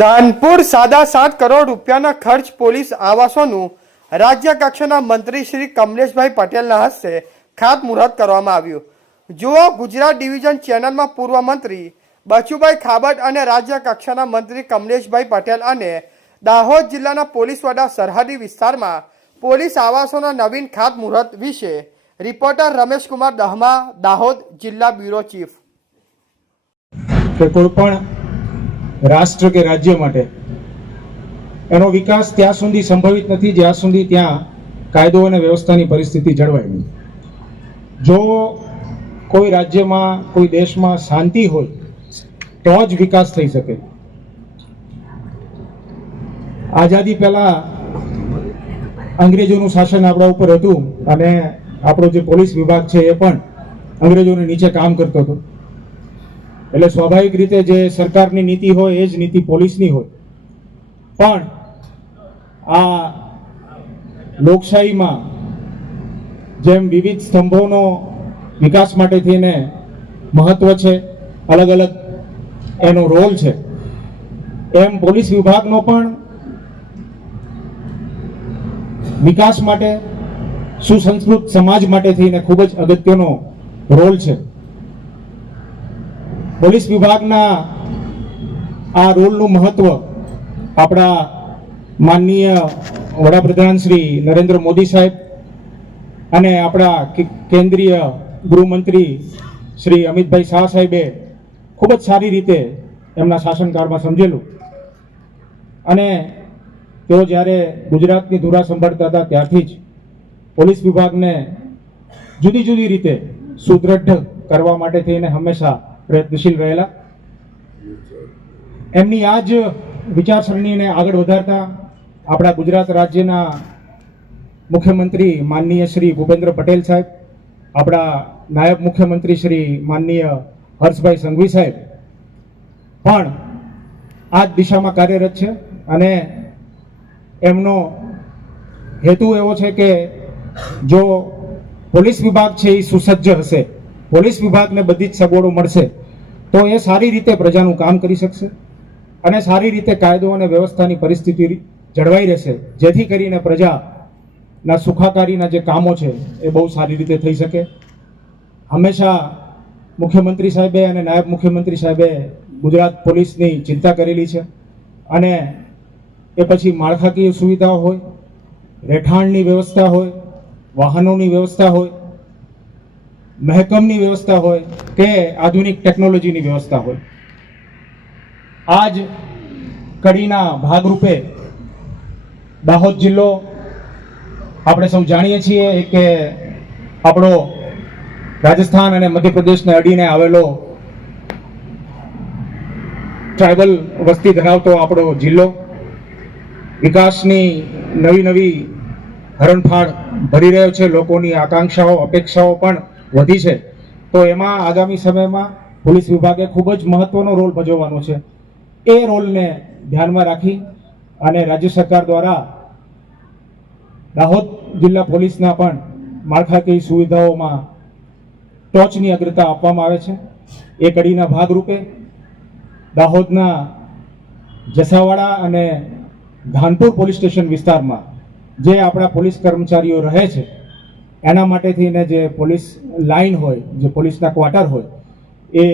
ધાનપુર 7.5 કરોડ રૂપિયાના ખર્ચ પોલીસ આવાસોનું રાજ્ય કક્ષાના મંત્રી શ્રી કમલેશભાઈ પટેલના હસ્તે ખાતમુહૂર્ત કરવામાં આવ્યું. જુઓ ગુજરાત ડિવિઝન ચેનલમાં પૂર્વ મંત્રી બચુભાઈ ખાબડ અને રાજ્ય કક્ષાના મંત્રી કમલેશભાઈ પટેલ અને દાહોદ જિલ્લાના પોલીસ વડા સરહદી વિસ્તારમાં પોલીસ આવાસોના નવીન ખાતમુહૂર્ત વિશે રિપોર્ટર રમેશકુમાર દહમા, દાહોદ જિલ્લા બ્યુરો ચીફ. કોઈ પણ રાષ્ટ્ર કે રાજ્ય માટે એનો વિકાસ ત્યાં સુધી સંભવિત નથી જ્યાં સુધી ત્યાં કાયદો અને વ્યવસ્થાની પરિસ્થિતિ જળવાય નહીં. જો કોઈ રાજ્યમાં, કોઈ દેશમાં શાંતિ હોય તો જ વિકાસ થઈ શકે. આઝાદી પહેલા અંગ્રેજોનું શાસન આપણા ઉપર હતું અને આપણો જે પોલીસ વિભાગ છે એ પણ અંગ્રેજોની નીચે કામ કરતો હતો. એટલે સ્વાભાવિક રીતે જે સરકારની નીતિ હોય એ જ નીતિ પોલીસની હોય. પણ આ લોકશાહીમાં જેમ વિવિધ સ્તંભોનો વિકાસ માટે થઈને મહત્વ છે, અલગ અલગ એનો રોલ છે, એમ પોલીસ વિભાગનો પણ વિકાસ માટે, સુસંસ્કૃત સમાજ માટે થઈને ખૂબ જ અગત્યનો રોલ છે. પોલીસ વિભાગના આ રોલનું મહત્વ આપણા માનનીય વડાપ્રધાન શ્રી નરેન્દ્ર મોદી સાહેબ અને આપણા કેન્દ્રીય ગૃહમંત્રી શ્રી અમિતભાઈ શાહ સાહેબે ખૂબ જ સારી રીતે એમના શાસનકાળમાં સમજેલું. અને તેઓ જ્યારે ગુજરાતની ધુરા સંભાળતા હતા ત્યારથી જ પોલીસ વિભાગને જુદી જુદી રીતે સુદૃઢ કરવા માટે થઈને હંમેશા પ્રયત્નશીલ રહેલા. એમની આ જ વિચારસરણીને આગળ વધારતા આપણા ગુજરાત રાજ્યના મુખ્યમંત્રી માનનીય શ્રી ભૂપેન્દ્ર પટેલ સાહેબ, આપણા નાયબ મુખ્યમંત્રી શ્રી માનનીય હર્ષભાઈ સંઘવી સાહેબ પણ આ જ દિશામાં કાર્યરત છે. અને એમનો હેતુ એવો છે કે જો પોલીસ વિભાગ છે એ સુસજ્જ હશે, પોલીસ વિભાગને બધી જ સગવડો મળશે તો એ સારી રીતે પ્રજાનું કામ કરી શકશે અને સારી રીતે કાયદો અને વ્યવસ્થાની પરિસ્થિતિ જળવાઈ રહેશે, જેથી કરીને પ્રજાના સુખાકારીના જે કામો છે એ બહુ સારી રીતે થઈ શકે. હંમેશા મુખ્યમંત્રી સાહેબે અને નાયબ મુખ્યમંત્રી સાહેબે ગુજરાત પોલીસની ચિંતા કરેલી છે. અને એ પછી માળખાકીય સુવિધાઓ હોય, રહેઠાણની વ્યવસ્થા હોય, વાહનોની વ્યવસ્થા હોય, મહેકમની વ્યવસ્થા હોય કે આધુનિક ટેકનોલોજીની વ્યવસ્થા હોય. આ જ કડીના ભાગરૂપે દાહોદ જિલ્લો આપણે સૌ જાણીએ છીએ કે આપણો રાજસ્થાન અને મધ્યપ્રદેશને અડીને આવેલો ટ્રાઇબલ વસ્તી ધરાવતો આપણો જિલ્લો વિકાસની નવી નવી હરણફાળ ભરી રહ્યો છે. લોકોની આકાંક્ષાઓ, અપેક્ષાઓ પણ વધી છે. તો એમાં આગામી સમયમાં પોલીસ વિભાગે ખૂબ જ મહત્વનો રોલ ભજવવાનો છે. એ રોલને ધ્યાનમાં રાખી અને રાજ્ય સરકાર દ્વારા દાહોદ જિલ્લા પોલીસના પણ માળખાકીય સુવિધાઓમાં ટોચની અગ્રતા આપવામાં આવે છે. એ કડીના ભાગરૂપે દાહોદના જસાવાડા અને ધાનપુર પોલીસ સ્ટેશન વિસ્તારમાં જે આપણા પોલીસ કર્મચારીઓ રહે છે એના માટે થઈને જે પોલીસ લાઇન હોય, જે પોલીસના ક્વાર્ટર હોય, એ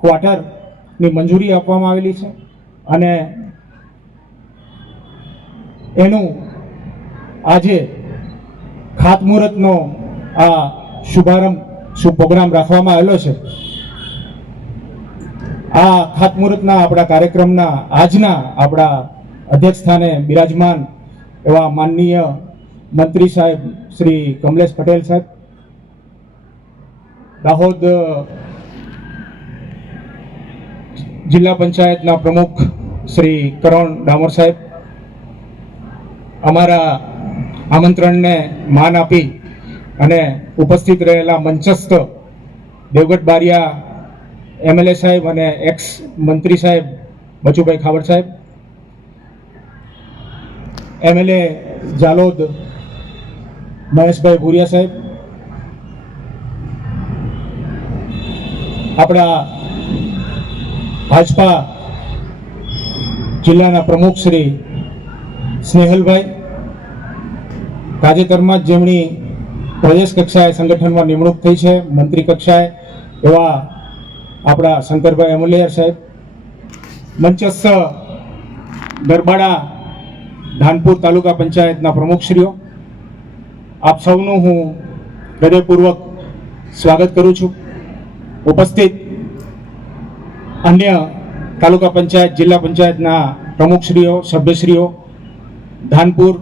ક્વાર્ટરની મંજૂરી આપવામાં આવેલી છે. અને એનું આજે ખાતમુહૂર્તનો આ પ્રોગ્રામ રાખવામાં આવેલો છે. આ ખાતમુહૂર્તના આપણા કાર્યક્રમના આજના આપણા અધ્યક્ષ સ્થાને બિરાજમાન એવા માનનીય મંત્રી સાહેબ શ્રી કમલેશ પટેલ સાહેબ, દાહોદ જિલ્લા પંચાયતના પ્રમુખ શ્રી કરણ ડામોર સાહેબ, અમારા આમંત્રણને માન આપી અને ઉપસ્થિત રહેલા મંચસ્થ દેવગઢ બારિયા એમએલએ સાહેબ અને એક્સ મંત્રી સાહેબ બચુભાઈ ખાબડ સાહેબ, એમએલએ જાલોદ મહેશભાઈ ભુરિયા સાહેબ, આપણા ભાજપા જિલ્લાના પ્રમુખ શ્રી સ્નેહલભાઈ, તાજેતરમાં જ જેમની પ્રદેશ કક્ષાએ સંગઠનમાં નિમણૂક થઈ છે, મંત્રી કક્ષાએ, એવા આપણા શંકરભાઈ અમલિયાર સાહેબ, મંચસ્થ ગરબાડા ધાનપુર તાલુકા પંચાયતના પ્રમુખશ્રીઓ, આપ સૌનું હું હૃદયપૂર્વક સ્વાગત કરું છું. ઉપસ્થિત અન્ય તાલુકા પંચાયત, જિલ્લા પંચાયતના પ્રમુખશ્રીઓ, સભ્યશ્રીઓ, ધાનપુર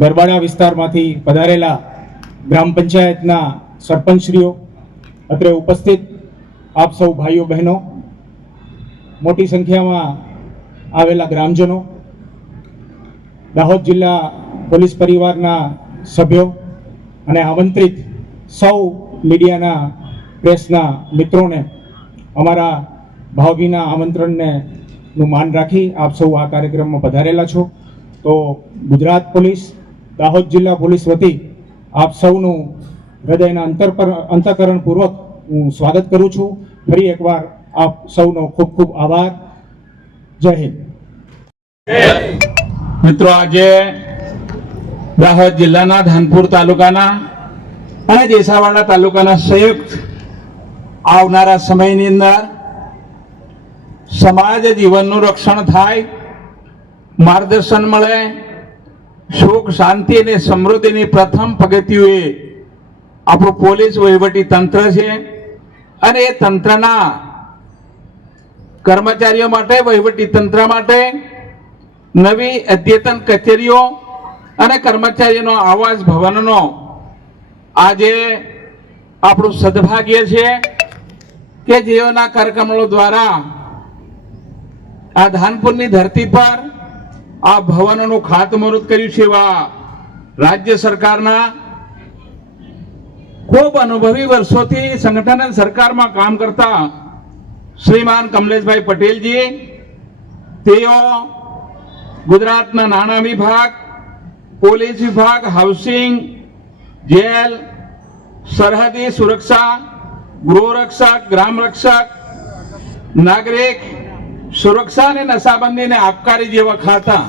ગરબાડા વિસ્તારમાંથી પધારેલા ગ્રામ પંચાયતના સરપંચશ્રીઓ, અત્રે ઉપસ્થિત આપ સૌ ભાઈઓ બહેનો, મોટી સંખ્યામાં આવેલા ગ્રામજનો, દાહોદ જિલ્લા પોલીસ પરિવારના સભ્યો અને આમંત્રિત સૌ મીડિયાના પ્રેસના મિત્રોને અમારા ભાવભીના આમંત્રણને નું માન રાખી આપ સૌ આ કાર્યક્રમમાં પધારેલા છો. તો ગુજરાત પોલીસ, દાહોદ જિલ્લા પોલીસ વતી આપ સૌનું હૃદયના અંતઃકરણપૂર્વક હું સ્વાગત કરું છું. ફરી એકવાર આપ સૌનો ખૂબ ખૂબ આભાર. જય હિન્દ. મિત્રો, આજે દાહોદ જિલ્લાના ધાનપુર તાલુકાના અને જેસાવાડા તાલુકાના સંયુક્ત આવનારા સમયની અંદર સમાજ જીવનનું રક્ષણ થાય, માર્ગદર્શન મળે, સુખ શાંતિ અને સમૃદ્ધિની પ્રથમ પગથિયું એ આપણું પોલીસ વહીવટી તંત્ર છે. અને એ તંત્રના કર્મચારીઓ માટે, વહીવટી તંત્ર માટે નવી અદ્યતન કચેરીઓ અને કર્મચારીઓનો આવાસ ભવનનો આજે આપણું સદભાગ્ય છે કે જેઓના કાર્યક્રમો દ્વારા આ ધાનપુરની ધરતી પર આ ભવનોનું ખાતમુહૂર્ત કર્યું છે. એવા રાજ્ય સરકારના ખૂબ અનુભવી વર્ષોથી સંગઠન અને સરકારમાં કામ કરતા શ્રીમાન કમલેશભાઈ પટેલજી, તેઓ ગુજરાતના નાણાં વિભાગ, પોલીસ વિભાગ, હાઉસિંગ, જેલ, સરહદી સુરક્ષા, ગૃહરક્ષક, ગ્રામ રક્ષક, નાગરિક સુરક્ષા અને નશાબંધી અને આબકારી જેવા ખાતા,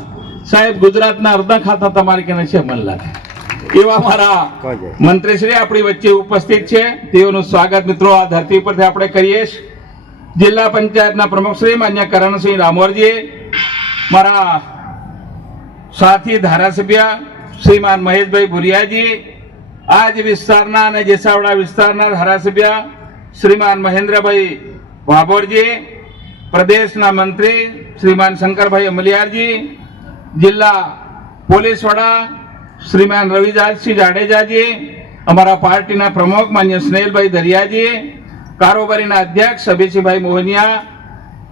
સાહેબ ગુજરાતના અડધા ખાતા તમારી કને છે મન લાગે એવા મારા મંત્રીશ્રી આપણી વચ્ચે ઉપસ્થિત છે. તેઓનું સ્વાગત મિત્રો આ ધરતી પરથી આપણે કરીએ. જિલ્લા પંચાયતના પ્રમુખશ્રી માન્ય કરણસિંહ રામોરજી, મારા સાથી ધારાસભ્ય શ્રીમાન મહેશભાઈ ભુરિયાજી, આજ વિસ્તારના અને જેસાવાડા વિસ્તારના ધારાસભ્ય શ્રીમાન મહેન્દ્રભાઈ ભાભોરજી, પ્રદેશના મંત્રી શ્રીમાન શંકરભાઈ અમલિયારજી, જિલ્લા પોલીસ વડા શ્રીમાન રવિદાસસિંહ જાડેજાજી, અમારા પાર્ટીના પ્રમુખ માન્ય સ્નેહલભાઈ દરિયાજી, કારોબારીના અધ્યક્ષ અભયસિંહભાઈ મોહનિયા,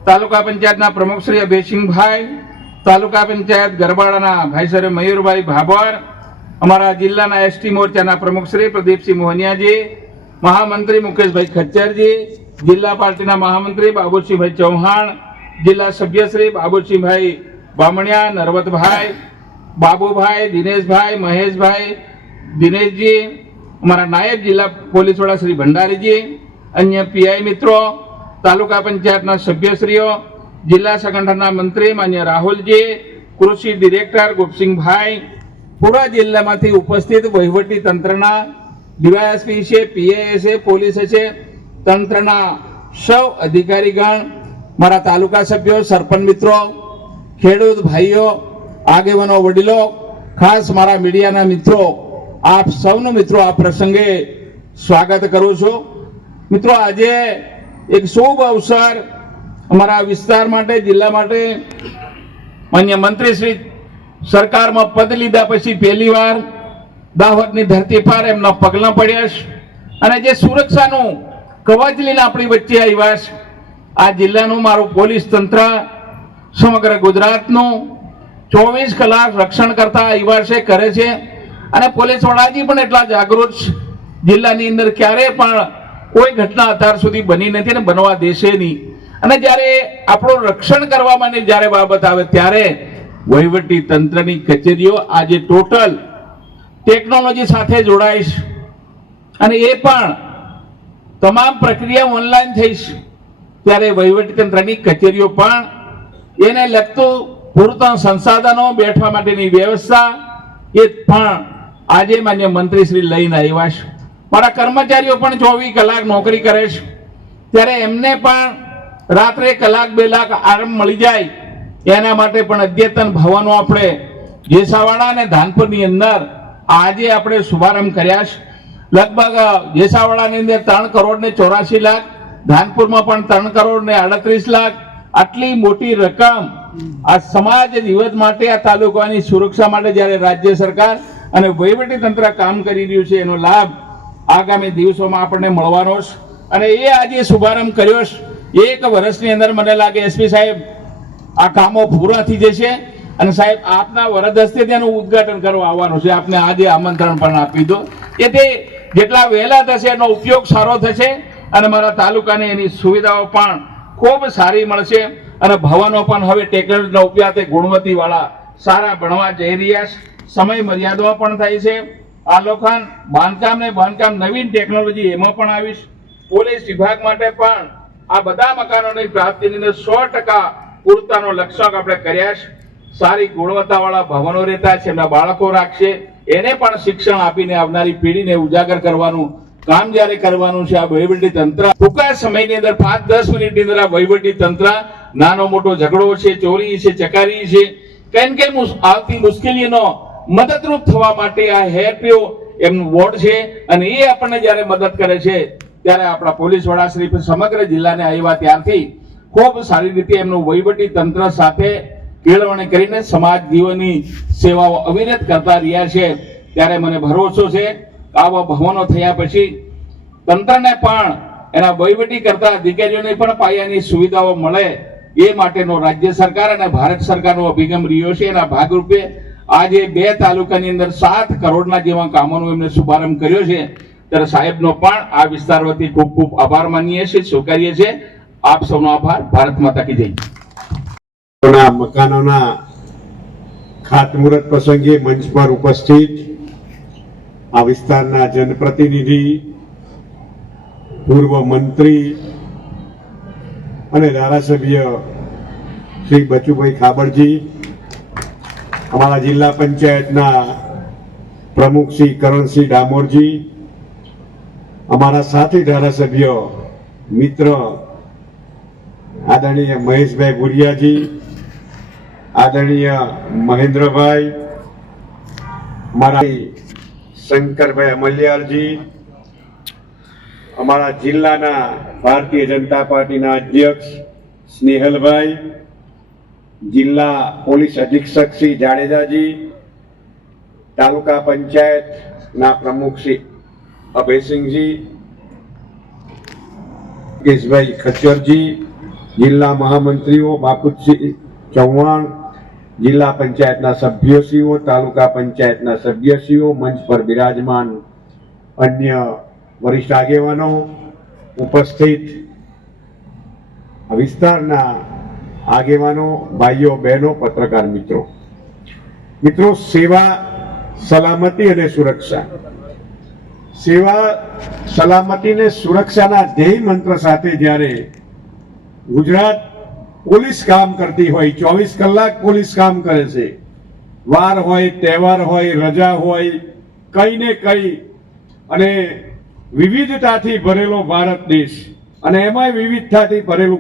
તાલુકા પંચાયતના પ્રમુખ શ્રી અભયસિંહભાઈ, તાલુકા પંચાયત ગરબાડાના ભાઈ સર મયુરભાઈ ભાભોર, અમારા જિલ્લાના એસટી મોરચાના પ્રમુખ શ્રી પ્રદીપસિંહ મોહનિયાજી, મહામંત્રી મુકેશભાઈ ખચ્ચરજી, જિલ્લા પાર્ટીના મહામંત્રી બાબુસિંહભાઈ ચૌહાણ, જિલ્લા સભ્યશ્રી બાબુસિંહભાઈ બામણિયા, નરવતભાઈ, બાબુભાઈ, દિનેશભાઈ, મહેશભાઈ, દિનેશજી, અમારા નાયબ જિલ્લા પોલીસ વડા શ્રી ભંડારીજી, અન્ય પીઆઈ મિત્રો, તાલુકા પંચાયતના સભ્યશ્રીઓ, જિલ્લા સંગઠનના મંત્રી માન્ય રાહુલજી, કૃષિ ડિરેક્ટર ગુપસિંહભાઈ, પૂરા જિલ્લામાંથી ઉપસ્થિત વહીવટી તંત્રના ડીવાયએસપી છે, પીએએસ છે, પોલીસ છે, તંત્રના સૌ અધિકારીગણ, મારા તાલુકા સભ્યો, સરપંચ મિત્રો, ખેડૂત ભાઈઓ, આગેવાનો, વડીલો, ખાસ મારા મીડિયાના મિત્રો, આપ સૌનું મિત્રો આ પ્રસંગે સ્વાગત કરું છું. મિત્રો, આજે એક શુભ અવસર અમારા વિસ્તાર માટે, જિલ્લા માટે, માન્ય મંત્રી શ્રી સરકારમાં પદ લીધા પછી પહેલી વાર દાહોદની ધરતી પર એમના પગલા પડ્યા છે અને જે સુરક્ષાનું કવચ લઈને આપણી વચ્ચે આવ્યા છે. આ જિલ્લાનું મારું પોલીસ તંત્ર સમગ્ર ગુજરાતનું 24 કલાક રક્ષણ કરતા આવ્યા છે, કરે છે. અને પોલીસ વડાજી પણ એટલા જાગૃત છે. જિલ્લાની અંદર ક્યારેય પણ કોઈ ઘટના અત્યાર સુધી બની નથી અને બનવા દેશે નહીં. અને જ્યારે આપણું રક્ષણ કરવાની જ્યારે બાબત આવે ત્યારે વહીવટી તંત્રની કચેરીઓ આજે ટોટલ ટેકનોલોજી સાથે જોડાય છે અને એ પણ તમામ પ્રક્રિયા ઓનલાઈન થઈ છે. ત્યારે વહીવટી તંત્રની કચેરીઓ પણ એને લગતું પૂરતા સંસાધનો, બેઠવા માટેની વ્યવસ્થા એ પણ આજે માન્ય મંત્રી શ્રી લઈને આવ્યા છે. મારા કર્મચારીઓ પણ 24 કલાક નોકરી કરે છે, ત્યારે એમને પણ રાત્રે કલાક 2 કલાક આરામ મળી જાય એના માટે પણ અદ્યતન ભવનો આપણે જેસાવાડા અને ધાનપુરની અંદર આજે આપણે શુભારંભ કર્યા છે. લગભગ જેસાવાડાની અંદર 3 કરોડ ને 84 લાખ, ધાનપુરમાં પણ 3 કરોડ ને 38 લાખ, આટલી મોટી રકમ આ સમાજ દિવસ માટે, આ તાલુકાની સુરક્ષા માટે જ્યારે રાજ્ય સરકાર અને વહીવટી તંત્ર કામ કરી રહ્યું છે એનો લાભ આગામી દિવસોમાં આપણને મળવાનો છે. અને એ આજે શુભારંભ કર્યો છે. 1 વર્ષની અંદર મને લાગે એસપી સાહેબ આ કામો પૂરા થઈ જશે અને સાહેબ આપના વરદ હસ્તે તેનું ઉદ્ઘાટન કરવા આવવાનું છે. આપને આજે આમંત્રણ પણ આપી દો. એ જેટલા વહેલા થશે એનો ઉપયોગ સારો થશે અને મારા તાલુકાને એની સુવિધાઓ પણ ખૂબ સારી મળશે અને ભવનો પણ હવે ટેકનોલોજીનો ઉપયોગ ગુણવત્તા વાળા સારા બનવા જઈ રહ્યા છે. સમય મર્યાદા પણ થાય છે. આ લોખંડ બાંધકામ નવીન ટેકનોલોજી એમાં પણ આવીશ. પોલીસ વિભાગ માટે પણ આ બધા મકાનોની પ્રાપ્તિની અંદર 100% પૂરતાનો લક્ષ્યાંક આપણે કર્યા છે. સારી ગુણવત્તા વાળા ભવનો રહેતા છે, એમના બાળકો રાખશે, એને પણ શિક્ષણ આપીને આવનારી પેઢીને ઉજાગર કરવાનું કામ જ્યારે કરવાનું છે. આ વહીવટી તંત્ર ટૂંકા સમયની અંદર 5-10 મિનિટની અંદર આ વહીવટી તંત્ર નાનો મોટો ઝઘડો છે, ચોરી છે, ચકારી છે, કઈ આવતી મુશ્કેલીનો મદદરૂપ થવા માટે આ હેરપીઓ એમનું વોર્ડ છે અને એ આપણને જ્યારે મદદ કરે છે ત્યારે આપણા પોલીસ વડા શ્રી સમગ્ર જિલ્લાને આવ્યા ત્યારથી ખૂબ સારી રીતે એમનું વહીવટી તંત્ર સાથે કેળવણી કરીને સમાજ જીવનની સેવાઓ અવિરત કરતા રહ્યા છે. ત્યારે મને ભરોસો છે કે આવા ભવનો થયા પછી તંત્રને પણ એના વહીવટી કરતા અધિકારીઓને પણ પાયાની સુવિધાઓ મળે એ માટેનો રાજ્ય સરકાર અને ભારત સરકારનો અભિગમ રહ્યો છે. એના ભાગરૂપે આજે 2 તાલુકાની અંદર 7 કરોડના જેવા કામોનો એમને શુભારંભ કર્યો છે. ત્યારે સાહેબનો પણ આ વિસ્તાર વતી ખૂબ ખૂબ આભાર માનીએ છીએ, સ્વીકારીએ છીએ. આપ સૌનો આભાર. ભારત માતા કી જય. મકાનોના ખાતમુહૂર્ત પ્રસંગે મંચ પર ઉપસ્થિત આ વિસ્તારના જનપ્રતિનિધિ, પૂર્વ મંત્રી અને ધારાસભ્ય શ્રી બચુભાઈ ખાબડજી, અમારા જિલ્લા પંચાયતના પ્રમુખ શ્રી કરણસિંહ ડામોરજી, અમારા સાથી ધારાસભ્ય મિત્ર આદરણીય મહેશભાઈ ભુરિયાજી, આદરણીય મહેન્દ્રભાઈ, અમારા શંકરભાઈ અમલિયારજી, અમારા જિલ્લાના ભારતીય જનતા પાર્ટીના અધ્યક્ષ સ્નેહલભાઈ, જિલ્લા પોલીસ અધિક્ષક શ્રી જાડેજાજી, તાલુકા પંચાયતના પ્રમુખ શ્રી અભયસિંહજી, કેશભાઈ ખચ્ચરજી, જિલ્લા મહામંત્રીઓ બાપુજી ચૌહાણ, જિલ્લા પંચાયતના સભ્યશ્રીઓ, તાલુકા પંચાયતના સભ્યશ્રીઓ, મંચ પર બિરાજમાન અન્ય વરિષ્ઠ આગેવાનો, ઉપસ્થિત વિસ્તારના આગેવાનો, ભાઈઓ બહેનો, પત્રકાર મિત્રો, સેવા, સલામતી અને સુરક્ષા, સેવા, સલામતી અને સુરક્ષાના ધ્યેય મંત્ર સાથે જ્યારે ગુજરાત પોલીસ કામ કરતી હોય, 24 કલાક પોલીસ કામ કરે છે, વાર હોય, તહેવાર હોય, રજા હોય, કઈ ને કઈ, અને વિવિધતાથી ભરેલો ભારત દેશ અને એમાંય વિવિધતાથી ભરેલું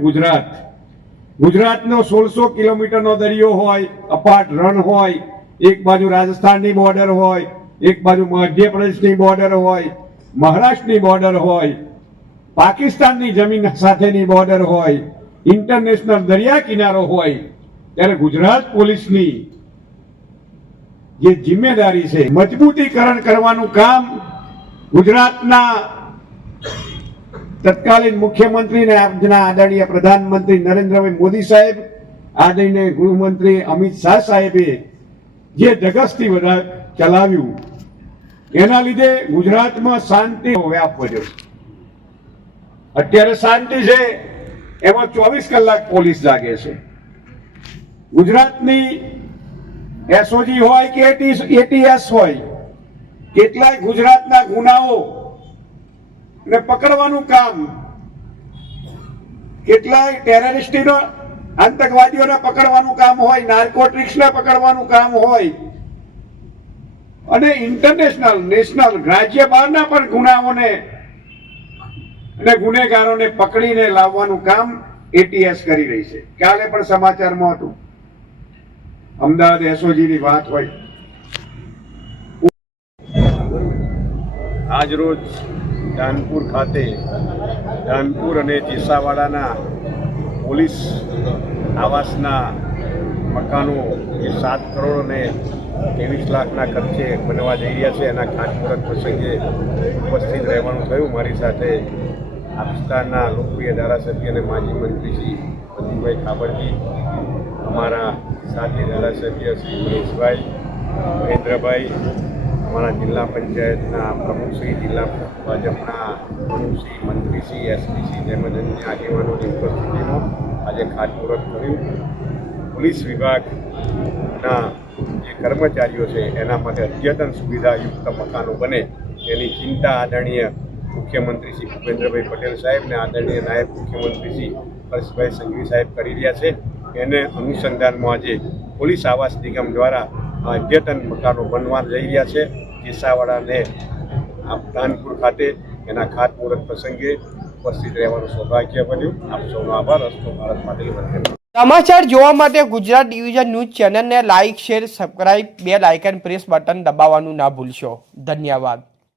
ગુજરાતનો 1600 કિલોમીટરનો દરિયો હોય, અપાટ રણ હોય, એક બાજુ રાજસ્થાનની બોર્ડર હોય, એક બાજુ મધ્યપ્રદેશની બોર્ડર હોય, મહારાષ્ટ્રની બોર્ડર હોય, પાકિસ્તાનની જમીન સાથેની બોર્ડર હોય, ઇન્ટરનેશનલ દરિયા કિનારો હોય, ત્યારે ગુજરાત પોલીસની જે જિમ્મેદારી છે, મજબૂતીકરણ કરવાનું કામ ગુજરાતના તત્કાલીન મુખ્યમંત્રી અને આજના આદરણીય પ્રધાનમંત્રી નરેન્દ્રભાઈ મોદી સાહેબ, આદરણીય ગૃહમંત્રી અમિત શાહ સાહેબે જે ધગસથી બધા ચલાવ્યું, એના લીધે ગુજરાતમાં શાંતિ વ્યાપ વધ્યો છે. અત્યારે શાંતિ છે, એમાં 24 કલાક પોલીસ જાગે છે. ગુજરાતની એસઓજી હોય કે એટીએસ હોય, કેટલાય ગુજરાતના ગુનાઓ ને પકડવાનું કામ, કેટલાય ટેરરિસ્ટનો આતંકવાદીઓને પકડવાનું કામ હોય, નાર્કોટિક્સને પકડવાનું કામ હોય અને ઇન્ટરનેશનલ, નેશનલ, રાજ્ય બહારના પણ ગુનાઓને અને ગુનેગારોને પકડીને લાવવાનું કામ એટીએસ કરી રહી છે. કાલે પણ સમાચારમાં હતું, અમદાવાદ એસઓજીની વાત હોય. આજરોજ ધાનપુર ખાતે ધાનપુર અને જીસાવાડાના પોલીસ આવાસના મકાનો જે 7 કરોડ અને 23 લાખના ખર્ચે બનવા જઈ રહ્યા છે એના ખાતમુહૂર્ત પ્રસંગે ઉપસ્થિત રહેવાનું થયું. મારી સાથે આ વિસ્તારના લોકપ્રિય ધારાસભ્ય અને માજી મંત્રી શ્રી પ્રદીપભાઈ ખાબડજી, અમારા સાથી ધારાસભ્ય શ્રી મહેશભાઈ, મહેન્દ્રભાઈ, અમારા જિલ્લા પંચાયતના પ્રમુખશ્રી, જિલ્લા ભાજપના પ્રમુખશ્રી, મંત્રીશ્રી, એસપીશ્રી તેમજ અન્ય આગેવાનોની ઉપસ્થિતિમાં આજે ખાતમુહૂર્ત કર્યું. પોલીસ વિભાગના જે કર્મચારીઓ છે એના માટે અદ્યતન સુવિધાયુક્ત મકાનો બને એની ચિંતા આદરણીય મુખ્યમંત્રી શ્રી ભૂપેન્દ્રભાઈ પટેલ સાહેબ અને આદરણીય નાયબ મુખ્યમંત્રી શ્રી હર્ષભાઈ સંઘવી સાહેબ કરી રહ્યા છે. એને અનુસંધાનમાં આજે પોલીસ આવાસ નિગમ દ્વારા અદ્યતન મકાનો બનવા જઈ રહ્યા છે. જીસાવાડા અને ધાનપુર ખાતે એના ખાતમુહૂર્ત પ્રસંગે ઉપસ્થિત રહેવાનું સૌભાગ્ય બન્યું. આપ સૌનો આભાર. અસ્તુ ભારત માટે વંદન. સમાચાર જોવા માટે ગુજરાત ડિવિઝન ન્યૂઝ ચેનલને like, share, subscribe, bell icon press button દબાવવાનું ના ભૂલશો. ધન્યવાદ.